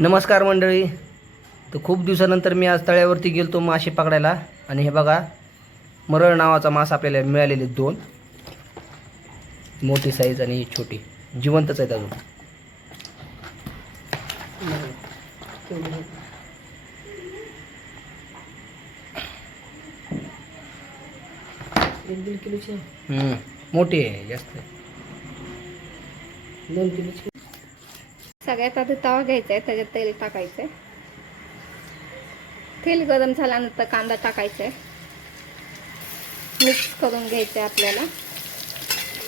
नमस्कार मंडळी. तर खूप दिवसानंतर मी आज तळ्यावरती गेलतो मासे पकडायला आणि हे बघा मरळ नावाचा मासा आपल्याला मिळालेले दोन, मोठी साईज आणि छोटी, जिवंतच आहेत अजून. मोठी आहे जास्त, 2 किलोची. सगळ्यात आधी तवा घ्यायचा आहे, त्याच्यात तेल टाकायचं आहे. तेल गरम झाल्यानंतर कांदा टाकायचा आहे, मिक्स करून घ्यायचं आहे. आपल्याला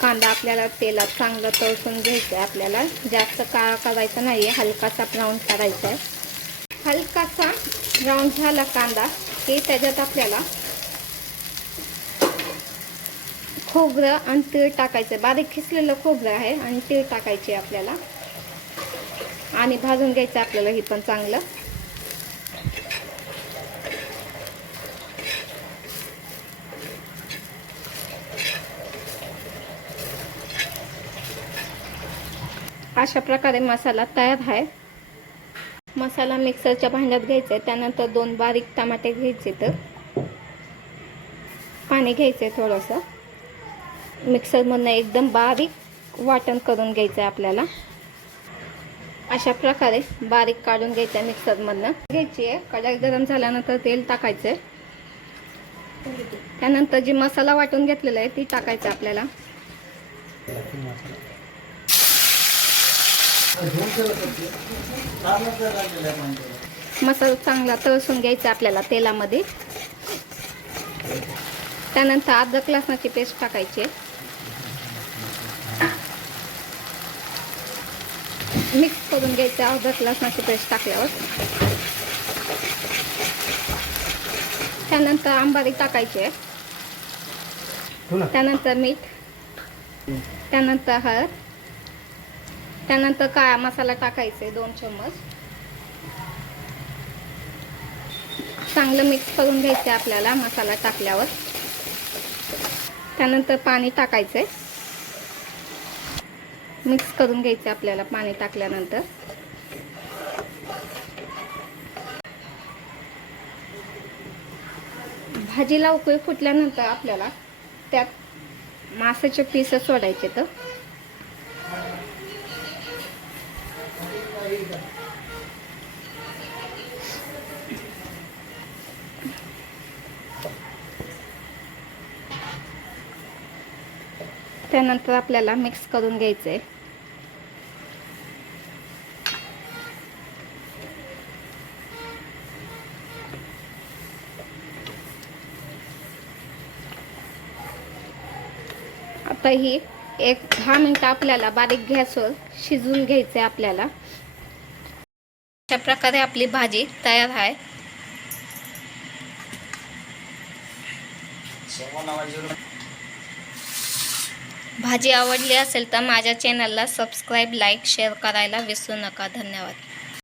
कांदा आपल्याला तेलात चांगलं तळसून घ्यायचं आहे. आपल्याला जास्त काळा करायचा नाही आहे, हलकासा ब्राऊन करायचा आहे. हलकासा ब्राऊन झाला कांदा की त्याच्यात आपल्याला खोबरं आणि तीळ टाकायचं. बारीक खिसलेलं खोबरं आहे आणि तीळ टाकायचे आपल्याला आणि भाजून घ्यायचं आपल्याला ही पण चांगलं. अशा प्रकारे मसाला तयार आहे. मसाला मिक्सरच्या भांड्यात घ्यायचा आहे. त्यानंतर 2 बारीक टमाटे घ्यायचे, तर पाणी घ्यायचं आहे थोडंसं. मिक्सरमधनं एकदम बारीक वाटण करून घ्यायचं आहे आपल्याला. अशा प्रकारे बारीक काढून घ्यायचं आहे मिक्सरमधनं. घ्यायची आहे. कढई गरम झाल्यानंतर तेल टाकायचं आहे. त्यानंतर जी मसाला वाटून घेतलेला आहे ती टाकायचं आपल्याला. मसाला चांगला तळसून घ्यायचा आपल्याला तेलामध्ये. त्यानंतर अद्रक लसणाची पेस्ट टाकायची. मिक्स करून घ्यायचं अद्रक लसणाची पेस्ट टाकल्यावर. त्यानंतर आंबारी टाकायची. त्यानंतर मीठ, त्यानंतर हळद, त्यानंतर काळा मसाला टाकायचे 2 चम्मच. चांगलं मिक्स करून घ्यायचं आपल्याला मसाला टाकल्यावर. त्यानंतर पाणी टाकायचंय. मिक्स करून घ्यायचं आपल्याला पाणी टाकल्यानंतर. भाजीला उकळी फुटल्यानंतर आपल्याला त्यात माशाचे पीस सोडायचे. तर त्यानंतर आपल्याला मिक्स करून घ्यायचे. आता ही 10 मिनिटं आपल्याला बारीक गॅसवर शिजवून घ्यायचे आपल्याला. अशा प्रकारे आपली भाजी तयार आहे. भाजी आवडली असेल तर माझ्या चॅनलला सबस्क्राईब, लाईक, शेअर करायला विसरू नका. धन्यवाद.